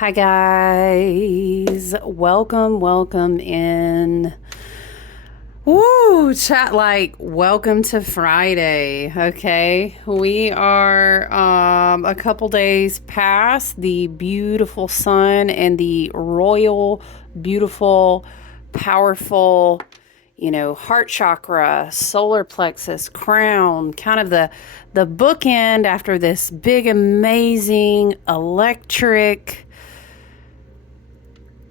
Hi guys, welcome in. Woo, chat, like, welcome to Friday. Okay, we are a couple days past the beautiful sun and the royal, beautiful, powerful, heart chakra, solar plexus, crown, kind of the bookend after this big, amazing, electric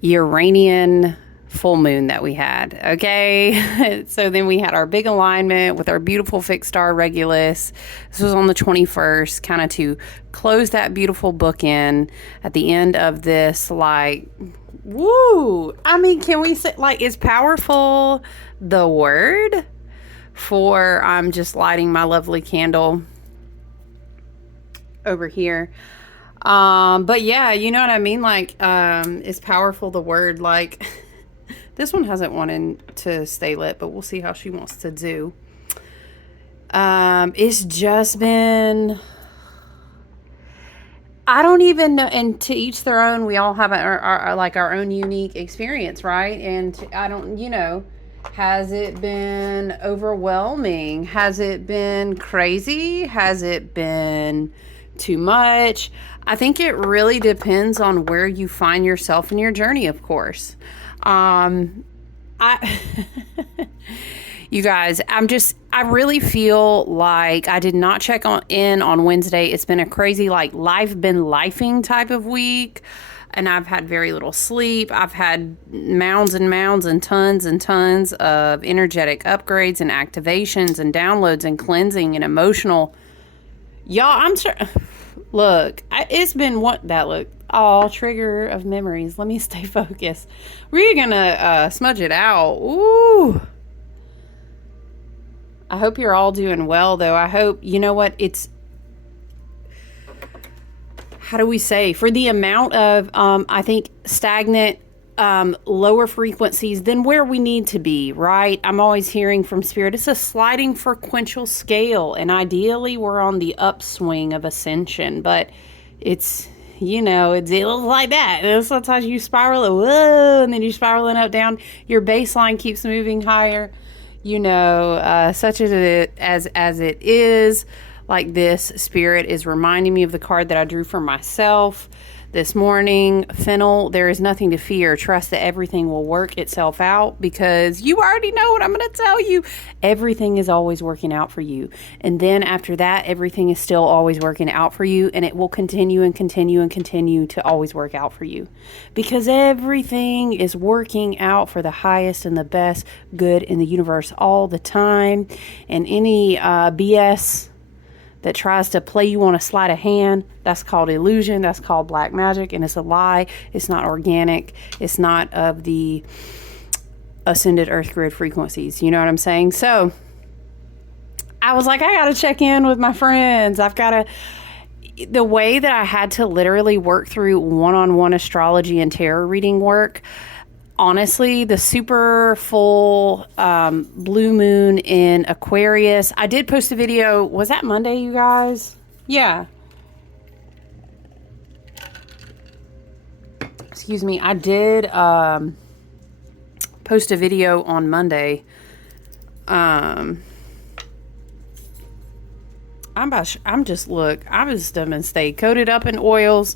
Uranian full moon that we had. Okay. So then we had our big alignment with our beautiful fixed star Regulus. This was on the 21st, kind of to close that beautiful bookend at the end of this, like, woo. I mean, can we say, like, is powerful the word for I'm just lighting my lovely candle over here. But yeah, you know what I mean? Like, is powerful the word? Like, this one hasn't wanted to stay lit, but we'll see how she wants to do. It's just been, I don't even know, and to each their own. We all have our own unique experience, right? And I don't, has it been overwhelming? Has it been crazy? Has it been too much? I think it really depends on where you find yourself in your journey, of course. I You guys, I really feel like I did not check in on Wednesday. It's been a crazy, like, life been lifing type of week. And I've had very little sleep. I've had mounds and tons of energetic upgrades and activations and downloads and cleansing and emotional. Y'all, I'm sure. Look, it's been what that look. Oh, trigger of memories. Let me stay focused. We're gonna smudge it out. Ooh. I hope you're all doing well, though. I hope, you know what, it's, how do we say, for the amount of, I think, stagnant, lower frequencies than where we need to be, right? I'm always hearing from Spirit, it's a sliding frequential scale, and ideally we're on the upswing of ascension, but it's, it looks like that. And sometimes you spiral, whoa, and then you're spiraling up, down. Your baseline keeps moving higher. Such as it is, like this, Spirit is reminding me of the card that I drew for myself this morning. Fennel, there is nothing to fear. Trust that everything will work itself out, because you already know what I'm going to tell you. Everything is always working out for you. And then after that, everything is still always working out for you. And it will continue and continue and continue to always work out for you, because everything is working out for the highest and the best good in the universe all the time. And any BS that tries to play you on a sleight of hand, that's called illusion, that's called black magic, and it's a lie. It's not organic. It's not of the ascended earth grid frequencies. You know what I'm saying? So I was like, I gotta check in with my friends. The way that I had to literally work through one-on-one astrology and tarot reading work, honestly, the super full blue moon in Aquarius. I did post a video. Was that Monday, you guys? Yeah. Excuse me. I did post a video on Monday. I'm just a mistake. Coated up in oils,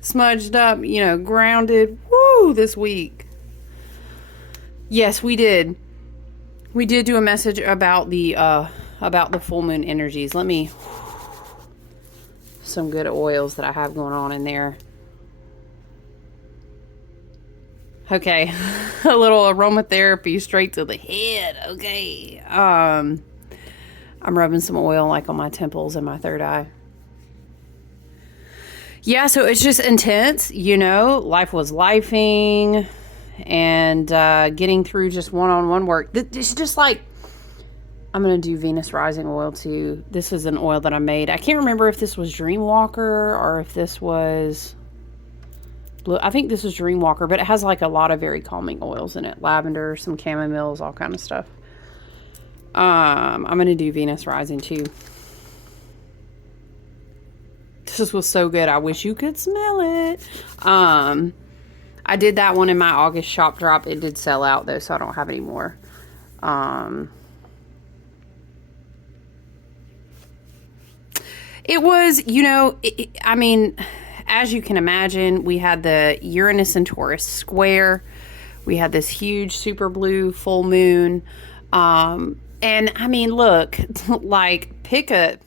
smudged up, grounded. Woo, this week. Yes, we did. We did do a message about the full moon energies. Let me, some good oils that I have going on in there. Okay, a little aromatherapy straight to the head. Okay, I'm rubbing some oil like on my temples and my third eye. Yeah, so it's just intense. Life was lifing. And getting through just one-on-one work. It's just like, I'm going to do Venus Rising oil too. This is an oil that I made. I can't remember if this was Dreamwalker or if this was blue. I think this is Dreamwalker, but it has like a lot of very calming oils in it. Lavender, some chamomiles, all kind of stuff. I'm going to do Venus Rising too. This was so good. I wish you could smell it. I did that one in my August shop drop. It did sell out though, so I don't have any more. It was, I mean, as you can imagine, we had the Uranus and Taurus square. We had this huge super blue full moon. And I mean, look, like pick a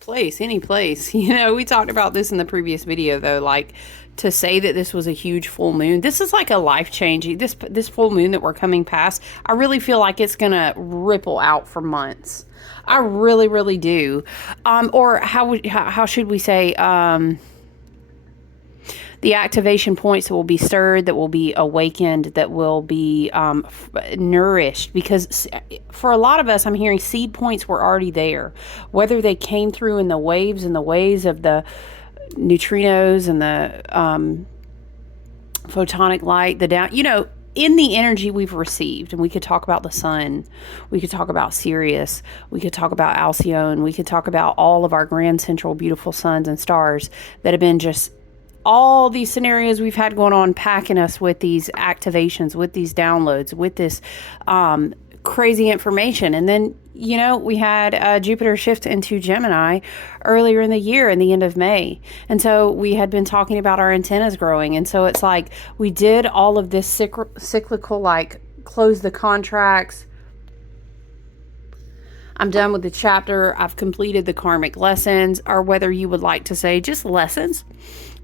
place, any place. We talked about this in the previous video though, like to say that this was a huge full moon. This is like a life-changing, this full moon that we're coming past. I really feel like it's going to ripple out for months. I really, really do. Or how should we say, the activation points that will be stirred, that will be awakened, that will be nourished. Because for a lot of us, I'm hearing seed points were already there. Whether they came through in the waves and the ways of the neutrinos and the photonic light, in the energy we've received. And we could talk about the sun. We could talk about Sirius. We could talk about Alcyone. We could talk about all of our grand central beautiful suns and stars that have been just all these scenarios we've had going on, packing us with these activations, with these downloads, with this crazy information. And then, we had Jupiter shift into Gemini earlier in the year, in the end of May. And so we had been talking about our antennas growing. And so it's like we did all of this cyclical, like close the contracts. I'm done with the chapter. I've completed the karmic lessons, or whether you would like to say just lessons.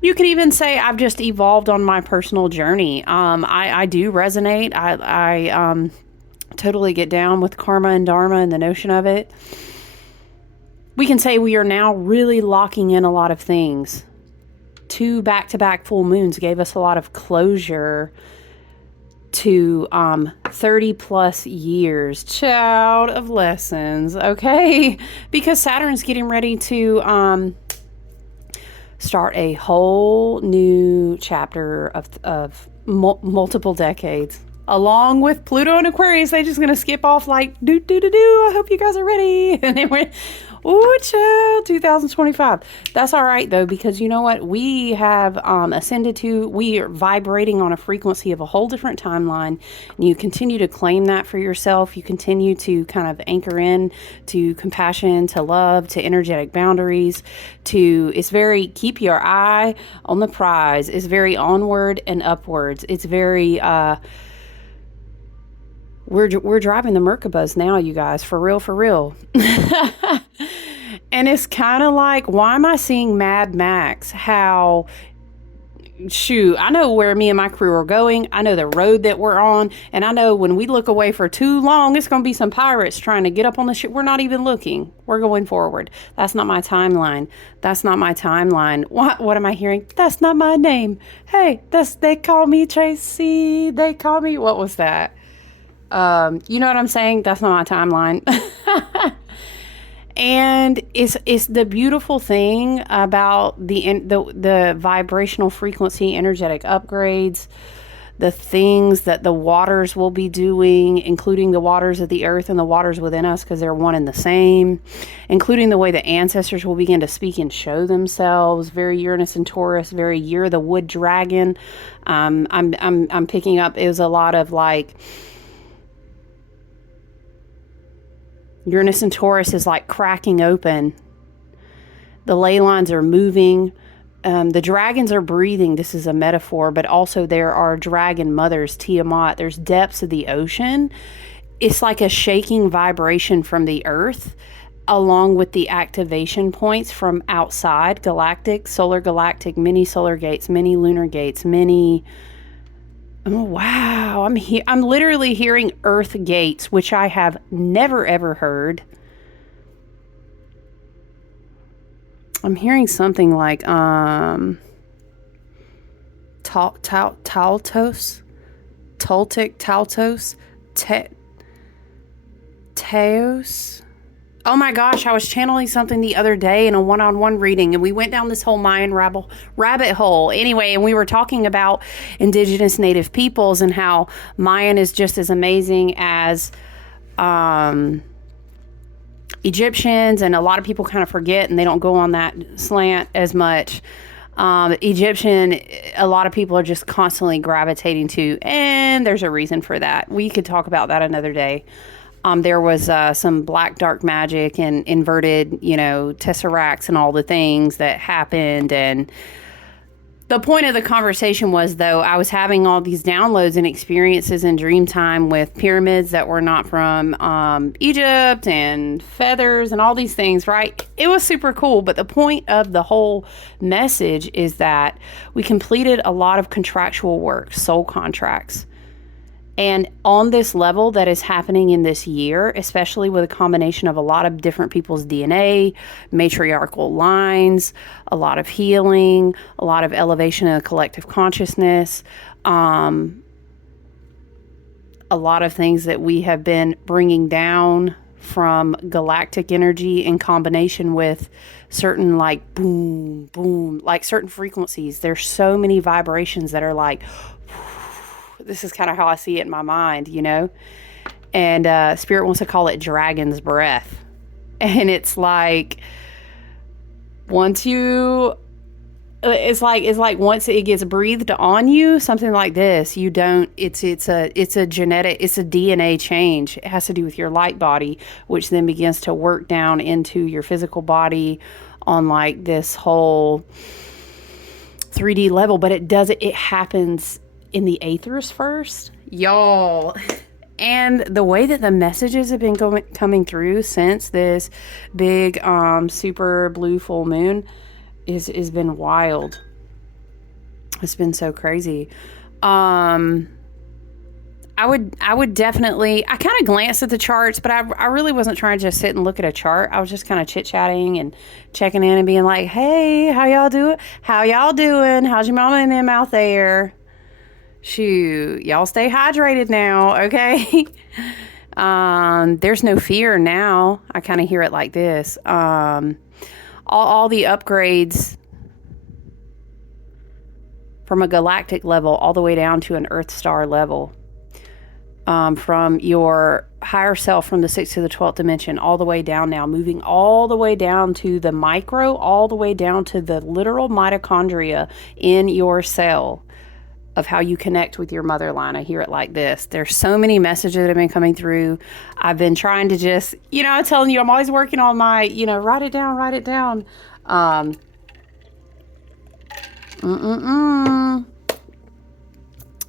You can even say I've just evolved on my personal journey. I do resonate. I totally get down with karma and dharma and the notion of it. We can say we are now really locking in a lot of things. 2 back-to-back full moons gave us a lot of closure to 30 plus years, child, of lessons, okay? Because Saturn's getting ready to start a whole new chapter of multiple decades. Along with Pluto and Aquarius, they're just going to skip off like, do. I hope you guys are ready. And then we're, ooh, child, 2025. That's all right, though, because you know what? We have ascended to, we are vibrating on a frequency of a whole different timeline. And you continue to claim that for yourself. You continue to kind of anchor in to compassion, to love, to energetic boundaries, it's very, keep your eye on the prize. It's very onward and upwards. It's very, We're driving the Merkabahs now, you guys, for real. And it's kind of like, why am I seeing Mad Max? How, shoot, I know where me and my crew are going. I know the road that we're on. And I know when we look away for too long, it's going to be some pirates trying to get up on the ship. We're not even looking. We're going forward. That's not my timeline. What am I hearing? That's not my name. Hey, they call me Tracy. They call me, what was that? You know what I'm saying? That's not my timeline. And it's the beautiful thing about the vibrational frequency, energetic upgrades, the things that the waters will be doing, including the waters of the earth and the waters within us, because they're one and the same, including the way the ancestors will begin to speak and show themselves. Very Uranus and Taurus, very Year of the Wood Dragon. I'm picking up, it was a lot of like, Uranus and Taurus is like cracking open. The ley lines are moving. The dragons are breathing. This is a metaphor, but also there are dragon mothers, Tiamat. There's depths of the ocean. It's like a shaking vibration from the earth, along with the activation points from outside, galactic, solar galactic, many solar gates, many lunar gates, many... Oh, wow. I'm literally hearing earth gates, which I have never, ever heard. I'm hearing something like, Taltos? Toltec, Taltos? Teos? Oh my gosh, I was channeling something the other day in a one-on-one reading, and we went down this whole Mayan rabbit hole. Anyway, and we were talking about indigenous native peoples and how Mayan is just as amazing as Egyptians, and a lot of people kind of forget and they don't go on that slant as much. Egyptian, a lot of people are just constantly gravitating to, and there's a reason for that. We could talk about that another day. There was some black dark magic and inverted, tesseracts and all the things that happened. And the point of the conversation was, though, I was having all these downloads and experiences in dream time with pyramids that were not from Egypt, and feathers and all these things, right? It was super cool. But the point of the whole message is that we completed a lot of contractual work, soul contracts. And on this level that is happening in this year, especially with a combination of a lot of different people's DNA, matriarchal lines, a lot of healing, a lot of elevation in the collective consciousness, a lot of things that we have been bringing down from galactic energy in combination with certain like boom, boom, like certain frequencies. There's so many vibrations that are like, this is kind of how I see it in my mind, and Spirit wants to call it dragon's breath. And it's like, once once it gets breathed on you, something like this, it's a genetic, it's a DNA change. It has to do with your light body, which then begins to work down into your physical body on like this whole 3D level. But it happens in the aethers first, y'all. And the way that the messages have been coming through since this big super blue full moon is been wild. It's been so crazy. I would definitely, I kind of glanced at the charts, but I really wasn't trying to just sit and look at a chart. I was just kind of chit-chatting and checking in and being like, hey, how y'all doing? How's your mama and them out there? Shoot, y'all stay hydrated now, okay? There's no fear now. I kind of hear it like this. All the upgrades from a galactic level all the way down to an Earth star level, from your higher self, from the 6th to the 12th dimension, all the way down now, moving all the way down to the micro, all the way down to the literal mitochondria in your cell, of how you connect with your mother line. I hear it like this. There's so many messages that have been coming through. I've been trying to just, I'm telling you, I'm always working on my, write it down.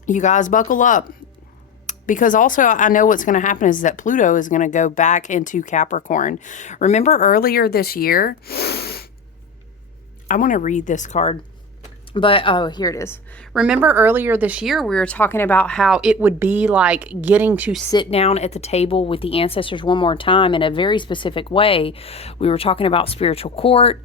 You guys buckle up. Because also I know what's going to happen is that Pluto is going to go back into Capricorn. Remember earlier this year, I want to read this card. But, here it is. Remember earlier this year, we were talking about how it would be like getting to sit down at the table with the ancestors one more time in a very specific way. We were talking about spiritual court.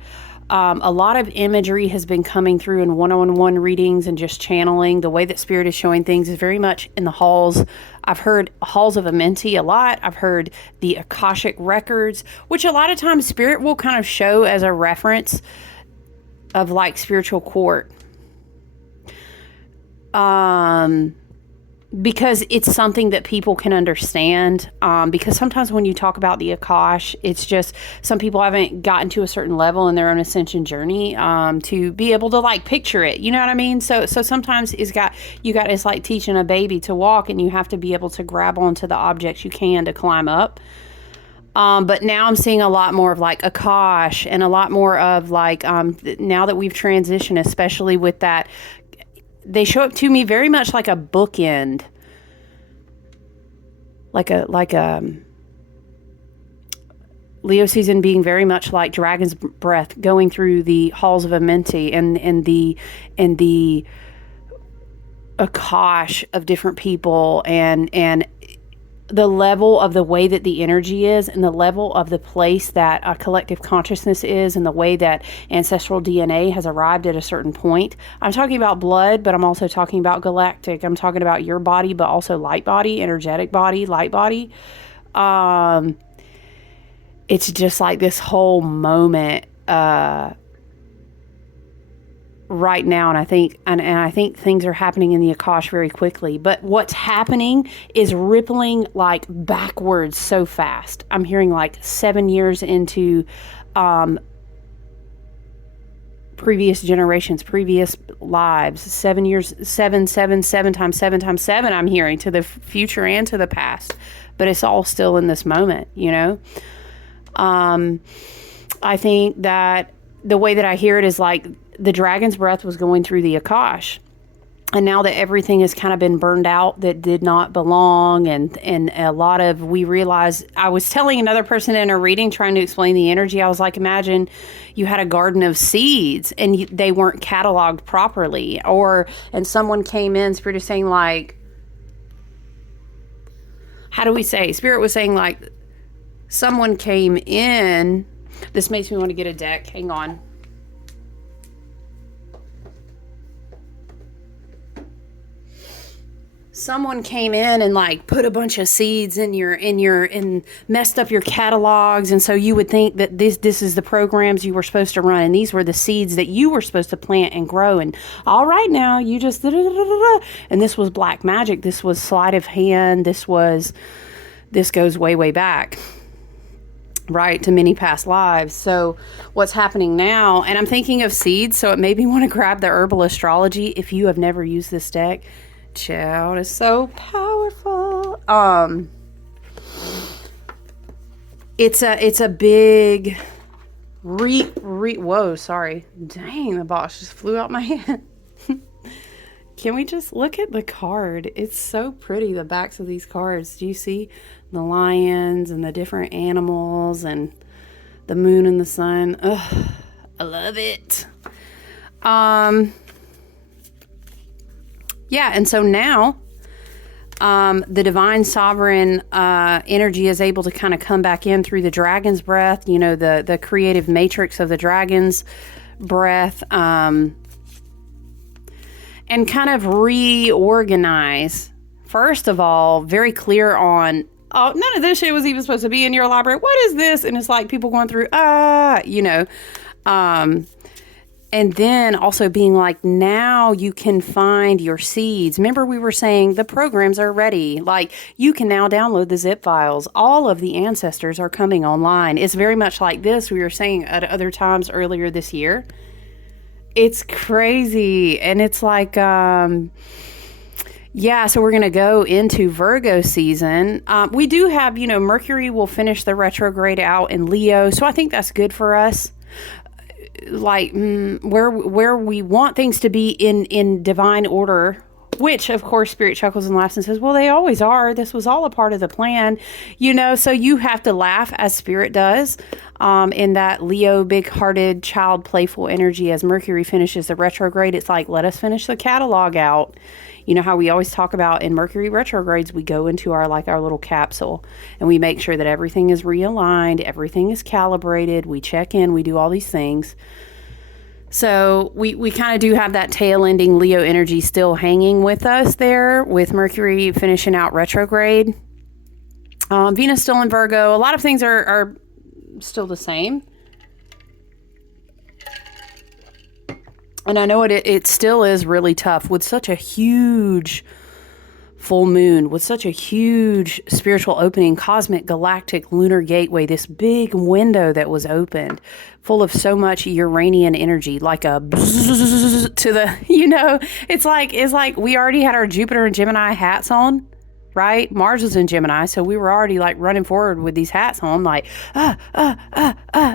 A lot of imagery has been coming through in one-on-one readings and just channeling. The way that Spirit is showing things is very much in the halls. I've heard halls of Amenti a lot. I've heard the Akashic records, which a lot of times Spirit will kind of show as a reference of like spiritual court. Because it's something that people can understand. Because sometimes when you talk about the Akash, it's just some people haven't gotten to a certain level in their own ascension journey to be able to like picture it. You know what I mean? So sometimes it's like teaching a baby to walk, and you have to be able to grab onto the objects you can to climb up. But now I'm seeing a lot more of like Akash, and a lot more of like, now that we've transitioned, especially with that, they show up to me very much like a bookend, like a Leo season being very much like dragon's breath going through the halls of Amenti and the Akash of different people, and the level of the way that the energy is, and the level of the place that a collective consciousness is, and the way that ancestral DNA has arrived at a certain point. I'm talking about blood, but I'm also talking about galactic. I'm talking about your body, but also light body, energetic body, light body. It's just like this whole moment right now, and I think things are happening in the Akash very quickly. But what's happening is rippling like backwards so fast. I'm hearing like 7 years into previous generations, previous lives, 7 years, seven times seven times seven. I'm hearing to the future and to the past, but it's all still in this moment, you know. I think that the way that I hear it is like the dragon's breath was going through the Akash. And now that everything has kind of been burned out that did not belong, and a lot of, we realize, I was telling another person in a reading trying to explain the energy, I was like, imagine you had a garden of seeds and they weren't cataloged properly, and someone came in, Spirit is saying like, how do we say? Spirit was saying like, someone came in, this makes me want to get a deck, hang on. Someone came in and like put a bunch of seeds and messed up your catalogs, and so you would think that this is the programs you were supposed to run, and these were the seeds that you were supposed to plant and grow, and all right now you just and this was black magic, this was sleight of hand, this goes way back, right, to many past lives. So what's happening now, and I'm thinking of seeds, so it made me want to grab the herbal astrology. If you have never used this deck, child, is so powerful. It's a big whoa, sorry. Dang, the box just flew out my hand. Can we just look at the card? It's so pretty, the backs of these cards. Do you see the lions and the different animals and the moon and the sun? Ugh, I love it. Yeah, and so now the divine sovereign energy is able to kind of come back in through the dragon's breath, you know, the creative matrix of the dragon's breath, and kind of reorganize. First of all, very clear on, oh, none of this shit was even supposed to be in your library. What is this? And it's like people going through, you know, and then also being like, now you can find your seeds. Remember we were saying the programs are ready. Like, you can now download the zip files. All of the ancestors are coming online. It's very much like this we were saying at other times earlier this year. It's crazy. And it's like, yeah, so we're going to go into Virgo season. We do have, you know, Mercury will finish the retrograde out in Leo. So I think that's good for us. Like where we want things to be in divine order, which of course Spirit chuckles and laughs and says, well, they always are. This was all a part of the plan, you know. So you have to laugh as Spirit does, in that Leo big-hearted child playful energy as Mercury finishes the retrograde. It's like, let us finish the catalog out. You know how we always talk about in Mercury retrogrades, we go into our little capsule and we make sure that everything is realigned, everything is calibrated, we check in, we do all these things. So we kind of do have that tail ending Leo energy still hanging with us there, with Mercury finishing out retrograde. Venus still in Virgo. A lot of things are still the same. And I know it still is really tough with such a huge full moon, with such a huge spiritual opening, cosmic, galactic, lunar gateway, this big window that was opened, full of so much Uranian energy, like a bzzz to the, you know, it's like we already had our Jupiter and Gemini hats on, right? Mars was in Gemini, so we were already like running forward with these hats on, like,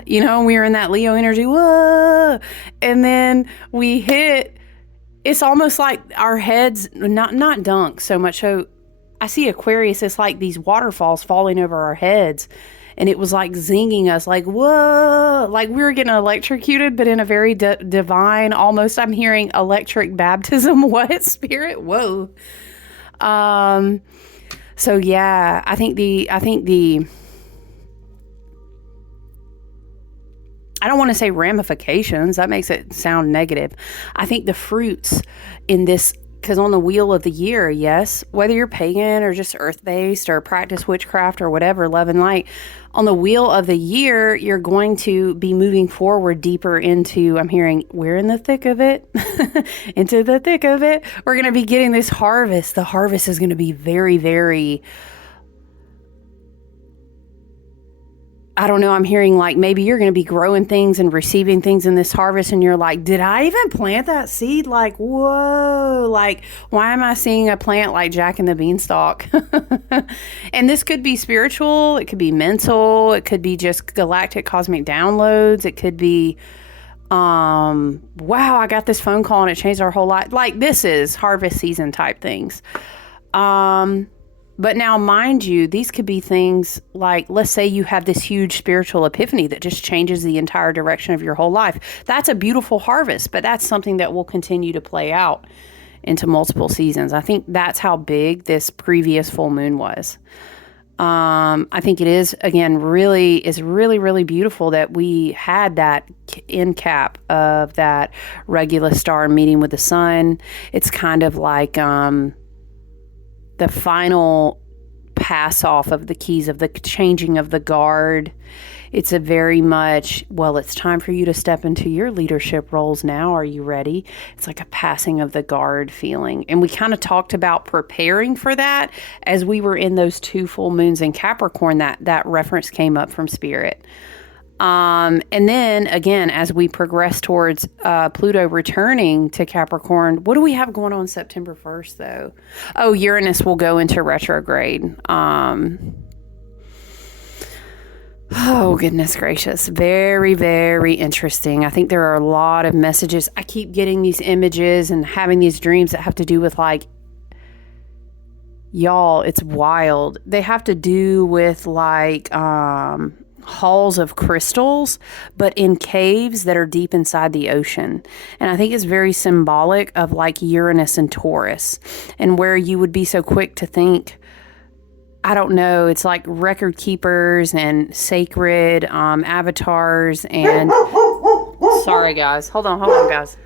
you know, and we were in that Leo energy, whoa, and then we hit, it's almost like our heads, not dunk so much, so I see Aquarius, it's like these waterfalls falling over our heads, and it was like zinging us, like, whoa, like we were getting electrocuted, but in a very divine, almost, I'm hearing electric baptism, what, Spirit, whoa. So yeah, I think the I don't want to say ramifications, that makes it sound negative. I think the fruits in this because on the wheel of the year, yes, whether you're pagan or just earth-based or practice witchcraft or whatever, love and light, on the wheel of the year, you're going to be moving forward deeper into, I'm hearing, we're in the thick of it, into the thick of it. We're going to be getting this harvest. The harvest is going to be very, very, I don't know, I'm hearing like maybe you're going to be growing things and receiving things in this harvest and you're like, did I even plant that seed? Like, whoa, like, why am I seeing a plant like Jack and the Beanstalk? And this could be spiritual, it could be mental, it could be just galactic cosmic downloads, it could be, wow, I got this phone call and it changed our whole life. Like, this is harvest season type things. But now, mind you, these could be things like, let's say you have this huge spiritual epiphany that just changes the entire direction of your whole life. That's a beautiful harvest, but that's something that will continue to play out into multiple seasons. I think that's how big this previous full moon was. I think it is, again, really beautiful that we had that end cap of that Regulus star meeting with the sun. It's kind of like, the final pass off of the keys of the changing of the guard. It's a very much, well, it's time for you to step into your leadership roles now. Are you ready? It's like a passing of the guard feeling. And we kind of talked about preparing for that as we were in those 2 full moons in Capricorn. That reference came up from Spirit. And then again, as we progress towards Pluto returning to Capricorn, what do we have going on September 1st though? Oh, Uranus will go into retrograde. Oh, goodness gracious. Very, very interesting. I think there are a lot of messages. I keep getting these images and having these dreams that have to do with like, y'all, it's wild. They have to do with like, halls of crystals, but in caves that are deep inside the ocean. And I think it's very symbolic of like Uranus and Taurus, and where you would be so quick to think, I don't know, it's like record keepers and sacred avatars and sorry guys, hold on guys.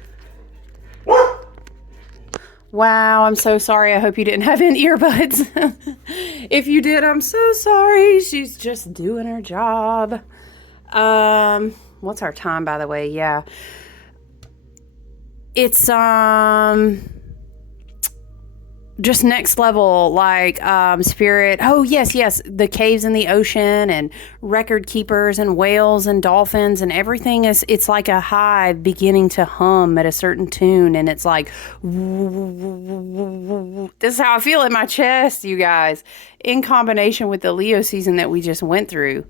Wow, I'm so sorry. I hope you didn't have in earbuds. If you did, I'm so sorry. She's just doing her job. What's our time, by the way? Yeah. It's just next level, like Spirit. Oh, yes. The caves in the ocean and record keepers and whales and dolphins and everything it's like a hive beginning to hum at a certain tune. And it's like, this is how I feel in my chest, you guys, in combination with the Leo season that we just went through,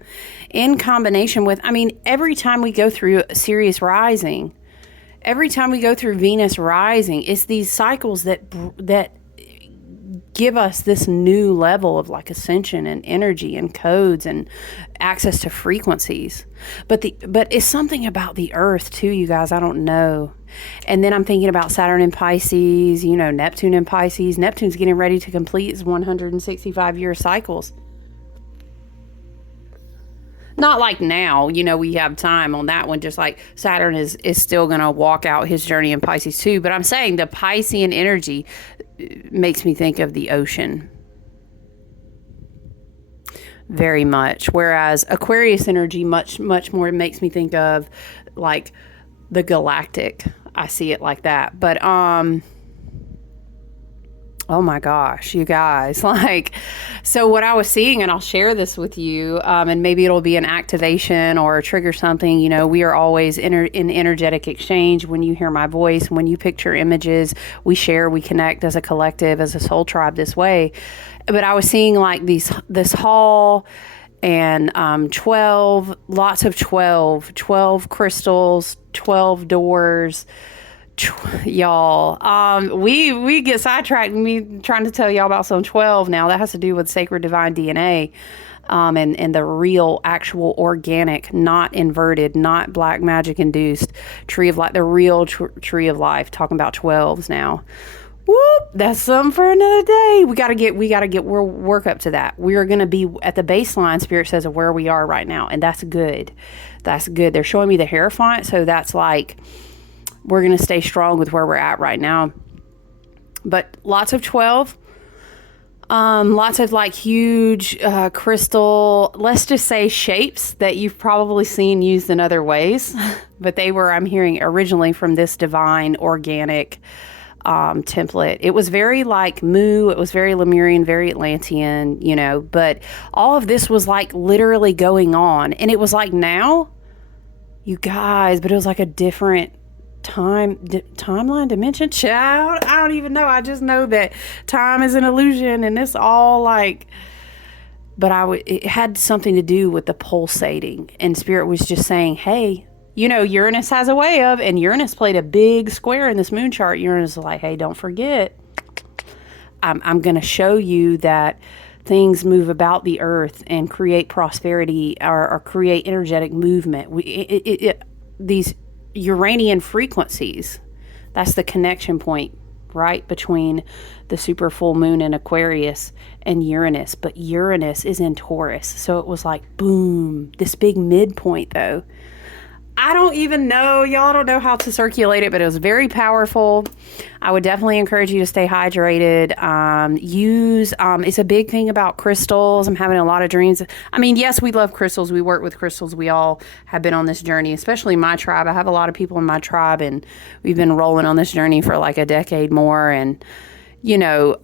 in combination with, I mean, every time we go through Sirius rising, every time we go through Venus rising, it's these cycles that give us this new level of like ascension and energy and codes and access to frequencies. But it's something about the earth too, you guys, I don't know. And then I'm thinking about Saturn in Pisces, Neptune in Pisces. Neptune's getting ready to complete its 165-year cycles. Not like now, we have time on that one, just like Saturn is still going to walk out his journey in Pisces too. But I'm saying the Piscean energy makes me think of the ocean very much. Whereas Aquarius energy much more makes me think of like the galactic. I see it like that. But, oh my gosh, you guys, so what I was seeing, and I'll share this with you, and maybe it'll be an activation or trigger something, we are always in energetic exchange. When you hear my voice, when you picture images, we share, we connect as a collective, as a soul tribe this way. But I was seeing like this hall and 12, lots of 12 crystals, 12 doors, y'all, we get sidetracked. Me trying to tell y'all about some 12 now that has to do with sacred divine DNA, and the real, actual, organic, not inverted, not black magic induced tree of life, the real tree of life. Talking about 12s now. Whoop, that's something for another day. We gotta get work up to that. We are gonna be at the baseline, Spirit says, of where we are right now, and that's good. They're showing me the Hierophant, so that's like, we're going to stay strong with where we're at right now. but lots of 12. Lots of like huge crystal, let's just say shapes that you've probably seen used in other ways, but they were, I'm hearing, originally from this divine organic template. It was very like Mu, it was very Lemurian, very Atlantean, you know, but all of this was like literally going on. And it was like now, you guys, but it was like a different timeline dimension, child. I don't even know. I just know that time is an illusion, and it's all like, but it had something to do with the pulsating, and spirit was just saying, hey, you know, Uranus has a way of, and Uranus played a big square in this moon chart. Uranus is like, hey, don't forget, I'm going to show you that things move about the earth and create prosperity or create energetic movement. These Uranian frequencies, that's the connection point, right, between the super full moon in Aquarius and Uranus. But Uranus is in Taurus, so it was like boom, this big midpoint. Though I don't even know, y'all don't know how to circulate it, but it was very powerful. I would definitely encourage you to stay hydrated. It's a big thing about crystals. I'm having a lot of dreams. I mean, yes, we love crystals. We work with crystals. We all have been on this journey, especially my tribe. I have a lot of people in my tribe, and we've been rolling on this journey for like a decade more. And, you know,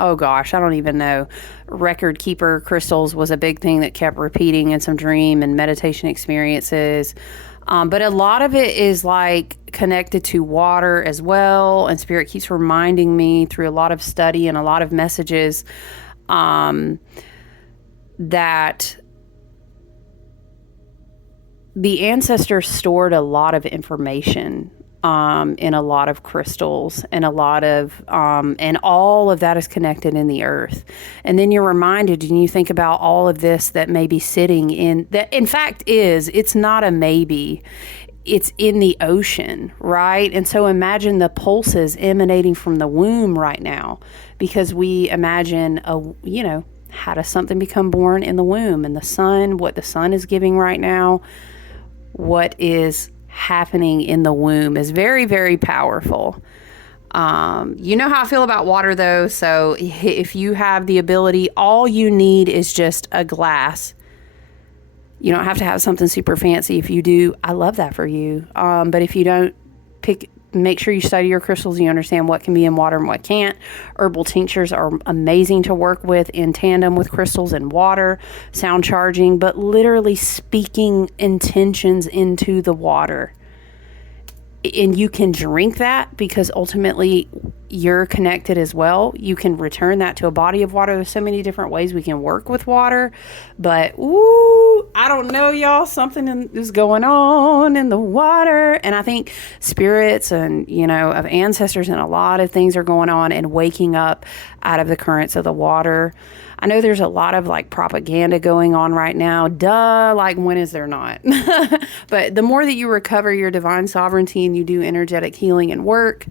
oh gosh, I don't even know. Record keeper crystals was a big thing that kept repeating in some dream and meditation experiences. But a lot of it is like connected to water as well. And spirit keeps reminding me through a lot of study and a lot of messages, that the ancestors stored a lot of information in a lot of crystals, and a lot of and all of that is connected in the earth. And then you're reminded, and you think about all of this that may be sitting in that, in fact, it's not a maybe, it's in the ocean, right? And so imagine the pulses emanating from the womb right now, because we imagine how does something become born in the womb? And the sun, what the sun is giving right now, what is happening in the womb is very, very powerful. You know how I feel about water, though. So if you have the ability, all you need is just a glass. You don't have to have something super fancy. If you do, I love that for you. But if you don't, make sure you study your crystals. You understand what can be in water and what can't. Herbal tinctures are amazing to work with in tandem with crystals and water, sound charging, but literally speaking intentions into the water. And you can drink that, because ultimately you're connected as well. You can return that to a body of water. There's so many different ways we can work with water, but I don't know, y'all, something is going on in the water. And I think spirits and, of ancestors and a lot of things are going on and waking up out of the currents of the water. I know there's a lot of like propaganda going on right now. Duh, like when is there not? But the more that you recover your divine sovereignty and you do energetic healing and work,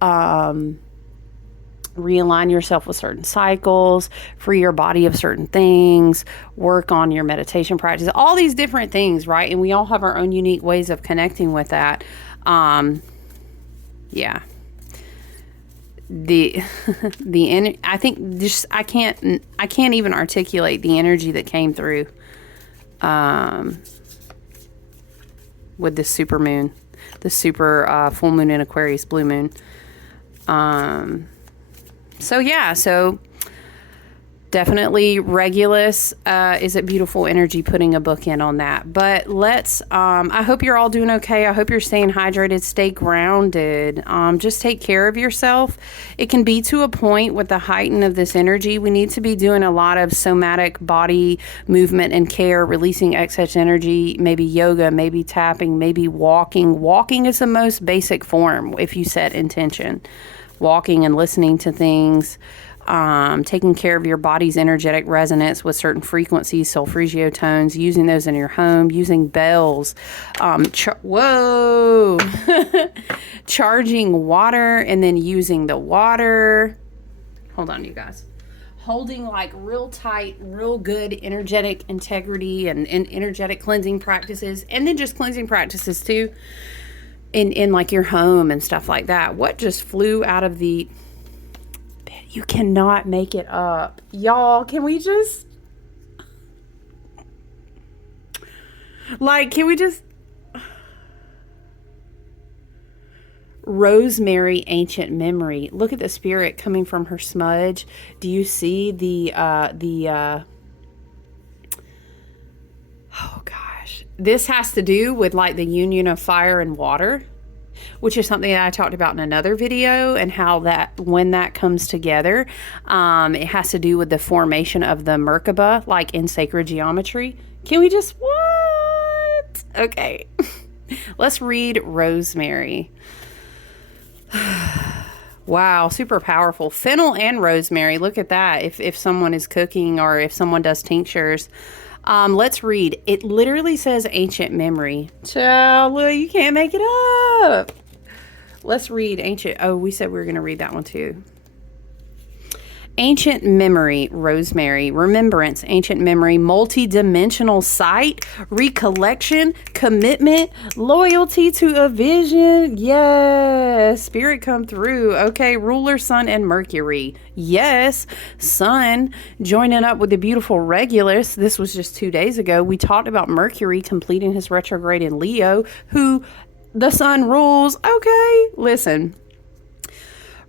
realign yourself with certain cycles, free your body of certain things, work on your meditation practice, all these different things, right? And we all have our own unique ways of connecting with that. Yeah. I think just I can't even articulate the energy that came through with this super moon, the super full moon in Aquarius, blue moon. So definitely Regulus is a beautiful energy, putting a bookend on that. But let's, I hope you're all doing okay. I hope you're staying hydrated, stay grounded. Just take care of yourself. It can be to a point with the heighten of this energy. We need to be doing a lot of somatic body movement and care, releasing excess energy, maybe yoga, maybe tapping, maybe walking. Walking is the most basic form if you set intention. Walking and listening to things. Taking care of your body's energetic resonance with certain frequencies, solfeggio tones, using those in your home, using bells, charging water and then using the water. Hold on, you guys. Holding like real tight, real good energetic integrity and energetic cleansing practices, and then just cleansing practices too. in like your home and stuff like that. What just flew out of the... You cannot make it up. Y'all, can we just... Like, can we just... Rosemary, ancient memory. Look at the spirit coming from her smudge. Do you see the oh gosh. This has to do with like the union of fire and water, which is something that I talked about in another video, and how that when that comes together, it has to do with the formation of the Merkaba, like in sacred geometry. Can we just, what? Okay. Let's read Rosemary. Wow, super powerful. Fennel and rosemary. Look at that. If someone is cooking or if someone does tinctures. Let's read. It literally says ancient memory. Child, look, you can't make it up. Let's read ancient. Oh, we said we were going to read that one too. Ancient memory, rosemary, remembrance, ancient memory, multi-dimensional sight, recollection, commitment, loyalty to a vision. Yes, spirit come through. Okay, ruler, sun, and Mercury. Yes, sun joining up with the beautiful Regulus. This was just 2 days ago. We talked about Mercury completing his retrograde in Leo, who the sun rules. Okay, listen.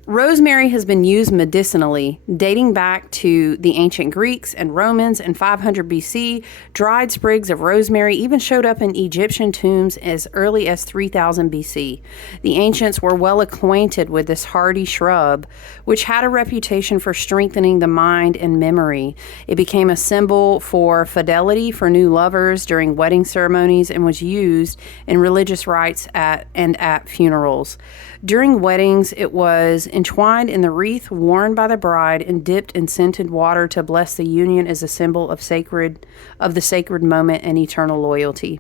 Rosemary has been used medicinally, dating back to the ancient Greeks and Romans in 500 BC. Dried sprigs of rosemary even showed up in Egyptian tombs as early as 3000 BC. The ancients were well acquainted with this hardy shrub, which had a reputation for strengthening the mind and memory. It became a symbol for fidelity for new lovers during wedding ceremonies and was used in religious rites at funerals. During weddings, it was entwined in the wreath worn by the bride and dipped in scented water to bless the union as a symbol of the sacred moment and eternal loyalty.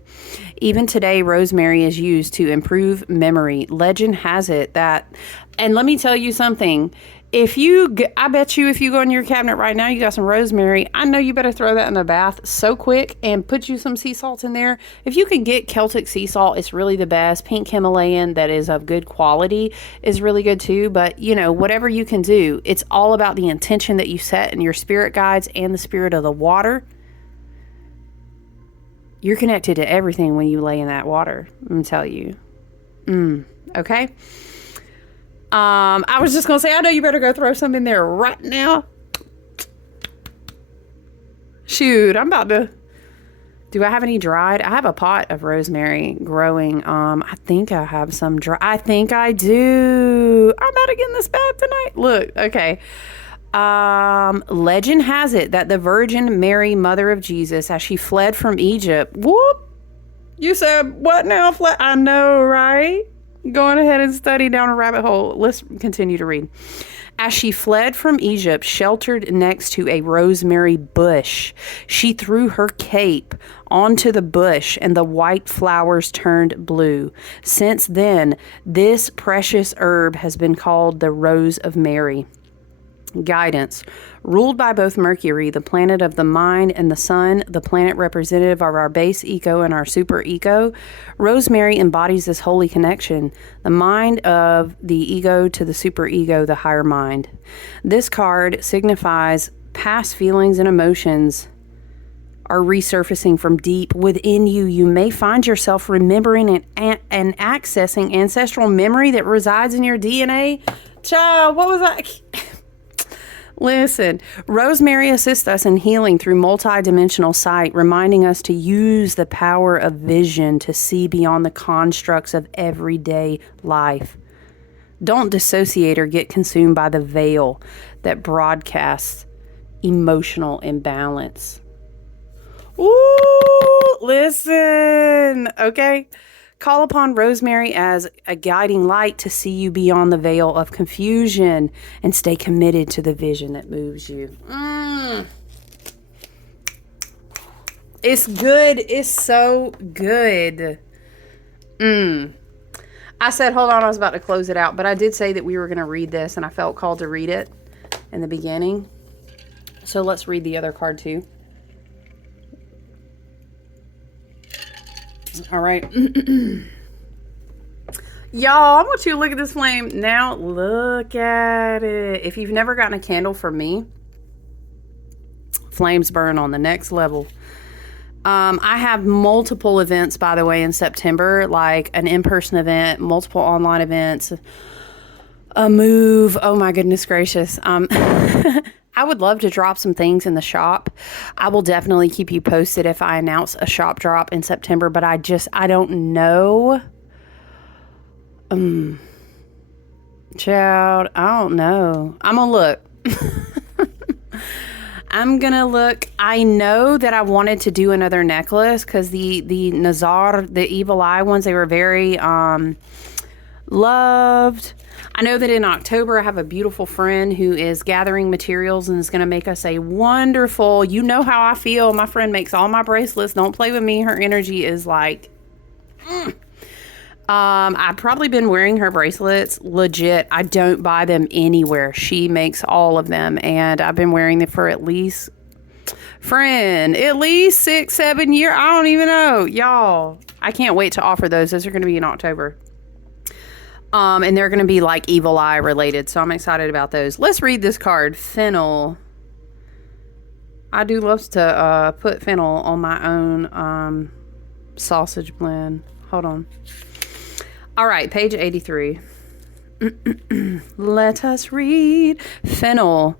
Even today, rosemary is used to improve memory. Legend has it that, and let me tell you something, I bet you if you go in your cabinet right now, you got some rosemary. I know you better throw that in the bath so quick and put you some sea salt in there. If you can get Celtic sea salt, it's really the best. Pink Himalayan that is of good quality is really good too. But, whatever you can do, it's all about the intention that you set in your spirit guides and the spirit of the water. You're connected to everything when you lay in that water. I'm going to tell you. Okay? I was just going to say, I know you better go throw some in there right now. Shoot, I'm about to... Do I have any dried? I have a pot of rosemary growing. I think I have some dry. I think I do. I'm about to get in this bath tonight. Look, okay. Legend has it that the Virgin Mary, mother of Jesus, as she fled from Egypt... Whoop! You said, what now? I know, right? Going ahead and study down a rabbit hole. Let's continue to read. As she fled from Egypt, sheltered next to a rosemary bush, she threw her cape onto the bush and the white flowers turned blue. Since then, this precious herb has been called the Rose of Mary. Guidance. Ruled by both Mercury, the planet of the mind, and the sun, the planet representative of our base ego and our super ego, rosemary embodies this holy connection, the mind of the ego to the super ego, the higher mind. This card signifies past feelings and emotions are resurfacing from deep within you. You may find yourself remembering and accessing ancestral memory that resides in your DNA. Child, what was that? Listen, rosemary assists us in healing through multidimensional sight, reminding us to use the power of vision to see beyond the constructs of everyday life. Don't dissociate or get consumed by the veil that broadcasts emotional imbalance. Ooh, listen, okay? Call upon rosemary as a guiding light to see you beyond the veil of confusion and stay committed to the vision that moves you. It's good. It's so good. I said, hold on, I was about to close it out, but I did say that we were going to read this, and I felt called to read it in the beginning. So let's read the other card too. All right. Y'all, I want you to look at this flame. Now, look at it. If you've never gotten a candle from me, flames burn on the next level. I have multiple events, by the way, in September, like an in-person event, multiple online events, a move. Oh my goodness gracious. I would love to drop some things in the shop. I will definitely keep you posted if I announce a shop drop in September, but I don't know. Child, I don't know. I'm gonna look. I'm gonna look. I know that I wanted to do another necklace because the Nazar, the evil eye ones, they were very loved. I know that in October I have a beautiful friend who is gathering materials and is going to make us a wonderful, you know how I feel. My friend makes all my bracelets. Don't play with me. Her energy is like, I've probably been wearing her bracelets. Legit, I don't buy them anywhere. She makes all of them, and I've been wearing them for at least 6-7 years. I don't even know. Y'all, I can't wait to offer those. Those are going to be in October. And they're going to be like evil eye related, so I'm excited about those. Let's read this card. Fennel. I do love to put fennel on my own sausage blend. Hold on. All right, page 83. Let us read. Fennel.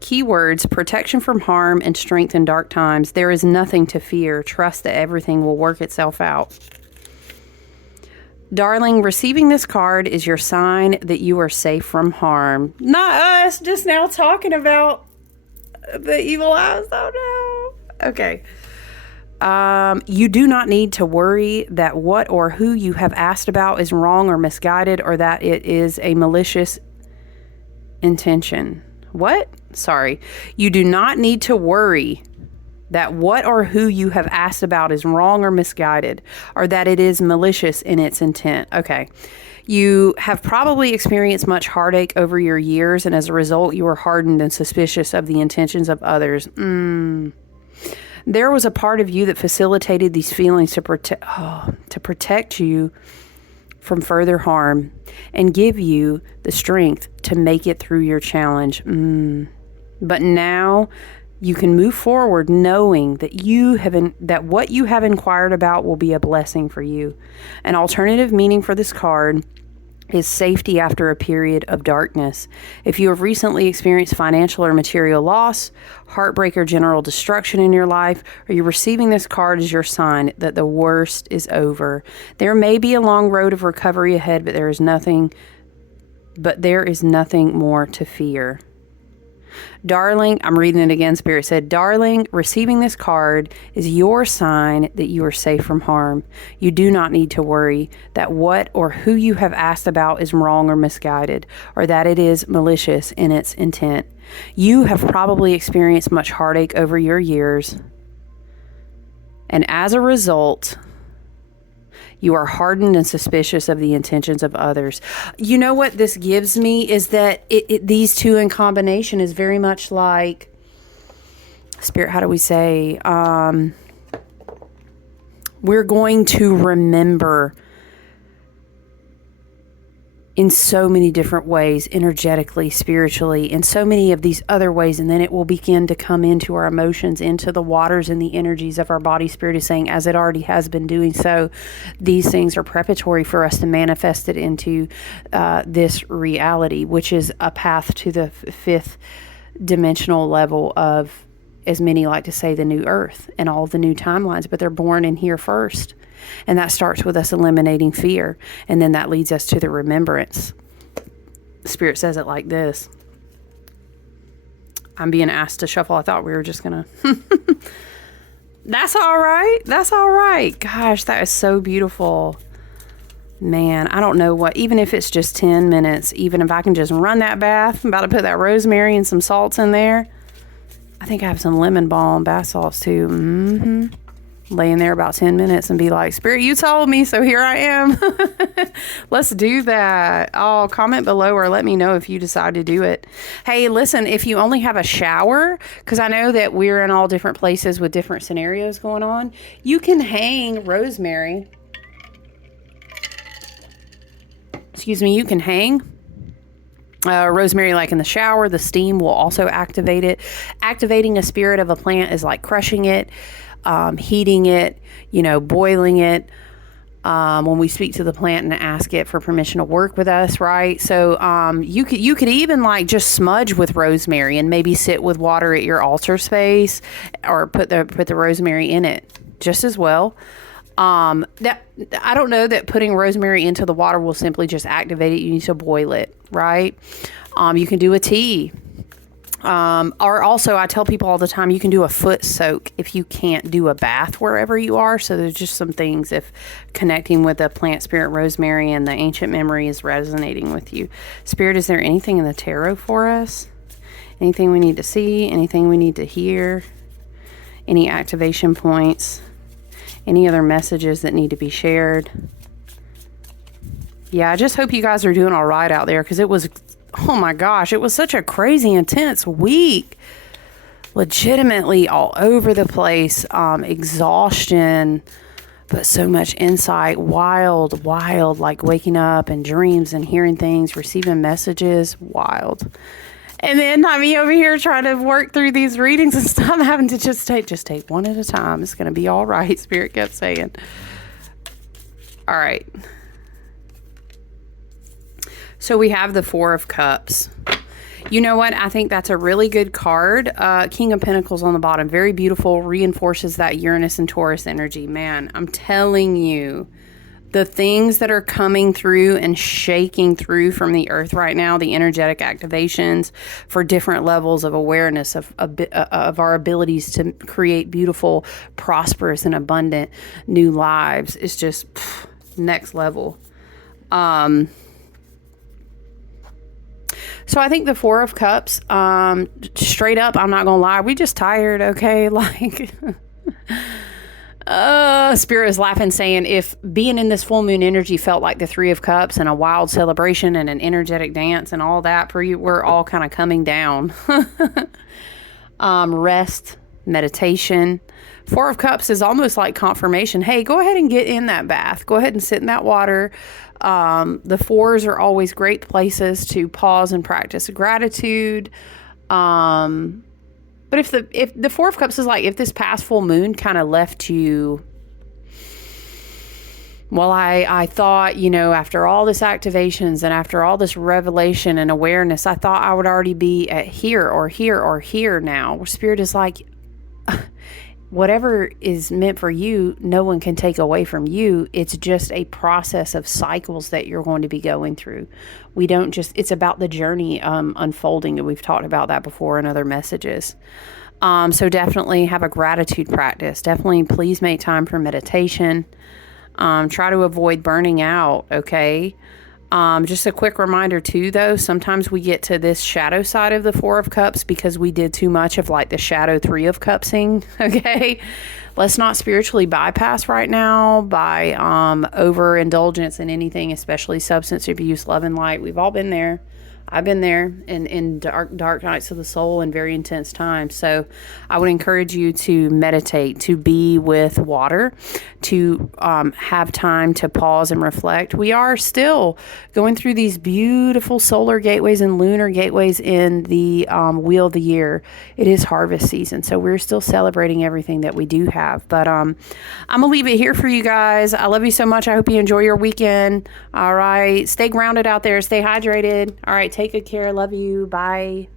Keywords: protection from harm and strength in dark times. There is nothing to fear. Trust that everything will work itself out. Darling, receiving this card is your sign that you are safe from harm. Not us, just now talking about the evil eyes. Oh no. Okay. You do not need to worry that what or who you have asked about is wrong or misguided, or that it is a malicious intention. What? Sorry. You do not need to worry that what or who you have asked about is wrong or misguided, or that it is malicious in its intent. Okay. You have probably experienced much heartache over your years, and as a result, you are hardened and suspicious of the intentions of others. There was a part of you that facilitated these feelings to protect you from further harm and give you the strength to make it through your challenge. But now you can move forward knowing that that what you have inquired about will be a blessing for you. An alternative meaning for this card is safety after a period of darkness. If you have recently experienced financial or material loss, heartbreak, or general destruction in your life, or you're receiving this card as your sign that the worst is over. There may be a long road of recovery ahead, but there is nothing more to fear. Darling, I'm reading it again. Spirit said, darling, receiving this card is your sign that you are safe from harm. You do not need to worry that what or who you have asked about is wrong or misguided, or that it is malicious in its intent. You have probably experienced much heartache over your years, and as a result, you are hardened and suspicious of the intentions of others. You know what this gives me is that these two in combination is very much like, Spirit, how do we say? We're going to remember in so many different ways, energetically, spiritually, in so many of these other ways, and then it will begin to come into our emotions, into the waters and the energies of our body. Spirit is saying, as it already has been doing so, these things are preparatory for us to manifest it into this reality, which is a path to the fifth dimensional level of, as many like to say, the new earth and all the new timelines, but they're born in here first. And that starts with us eliminating fear. And then that leads us to the remembrance. Spirit says it like this. I'm being asked to shuffle. I thought we were just going to. That's all right. That's all right. Gosh, that is so beautiful. Man, I don't know what, even if it's just 10 minutes, even if I can just run that bath, I'm about to put that rosemary and some salts in there. I think I have some lemon balm bath salts too. Lay in there about 10 minutes and be like, Spirit, you told me, so here I am. Let's do that. Oh, comment below or let me know if you decide to do it. Hey, listen, if you only have a shower, because I know that we're in all different places with different scenarios going on, you can hang rosemary you can hang. Rosemary, like in the shower, the steam will also activate it. Activating a spirit of a plant is like crushing it, heating it, boiling it. When we speak to the plant and ask it for permission to work with us, right? So you could even like just smudge with rosemary and maybe sit with water at your altar space, or put the rosemary in it just as well. That I don't know that putting rosemary into the water will simply just activate it. You need to boil it, right? You can do a tea. Or also, I tell people all the time, you can do a foot soak if you can't do a bath wherever you are. So there's just some things, if connecting with the plant spirit rosemary and the ancient memory is resonating with you. Spirit, is there anything in the tarot for us? Anything we need to see? Anything we need to hear? Any activation points? Any other messages that need to be shared? Yeah, I just hope you guys are doing all right out there, because it was, oh my gosh, it was such a crazy, intense week. Legitimately all over the place, exhaustion, but so much insight, wild, like waking up and dreams and hearing things, receiving messages, wild. And then me over here trying to work through these readings and stuff, having to just take one at a time. It's going to be all right, Spirit kept saying. All right. So we have the Four of Cups. You know what? I think that's a really good card. King of Pentacles on the bottom. Very beautiful. Reinforces that Uranus and Taurus energy. Man, I'm telling you, the things that are coming through and shaking through from the earth right now, the energetic activations for different levels of awareness of our abilities to create beautiful, prosperous, and abundant new lives is just next level. So I think the Four of Cups, straight up, I'm not going to lie, we just tired, okay? Like, Spirit is laughing, saying if being in this full moon energy felt like the Three of Cups and a wild celebration and an energetic dance and all that for you, we're all kind of coming down. Rest, meditation. Four of Cups is almost like confirmation. Hey, go ahead and get in that bath. Go ahead and sit in that water. The fours are always great places to pause and practice gratitude. But if the Four of Cups is like, if this past full moon kind of left you, well, I thought, after all this activations and after all this revelation and awareness, I thought I would already be at here or here or here now. Where Spirit is like, whatever is meant for you, no one can take away from you. It's just a process of cycles that you're going to be going through. It's about the journey unfolding, and we've talked about that before in other messages. So definitely have a gratitude practice. Definitely please make time for meditation. Try to avoid burning out, okay? Just a quick reminder too, though, sometimes we get to this shadow side of the Four of Cups because we did too much of like the shadow Three of Cupsing, okay? Let's not spiritually bypass right now by overindulgence in anything, especially substance abuse, love and light. We've all been there. I've been there in dark nights of the soul and very intense times. So I would encourage you to meditate, to be with water, to have time to pause and reflect. We are still going through these beautiful solar gateways and lunar gateways in the wheel of the year. It is harvest season, so we're still celebrating everything that we do have. But I'm going to leave it here for you guys. I love you so much. I hope you enjoy your weekend. All right. Stay grounded out there. Stay hydrated. All right. Take good care. Love you. Bye.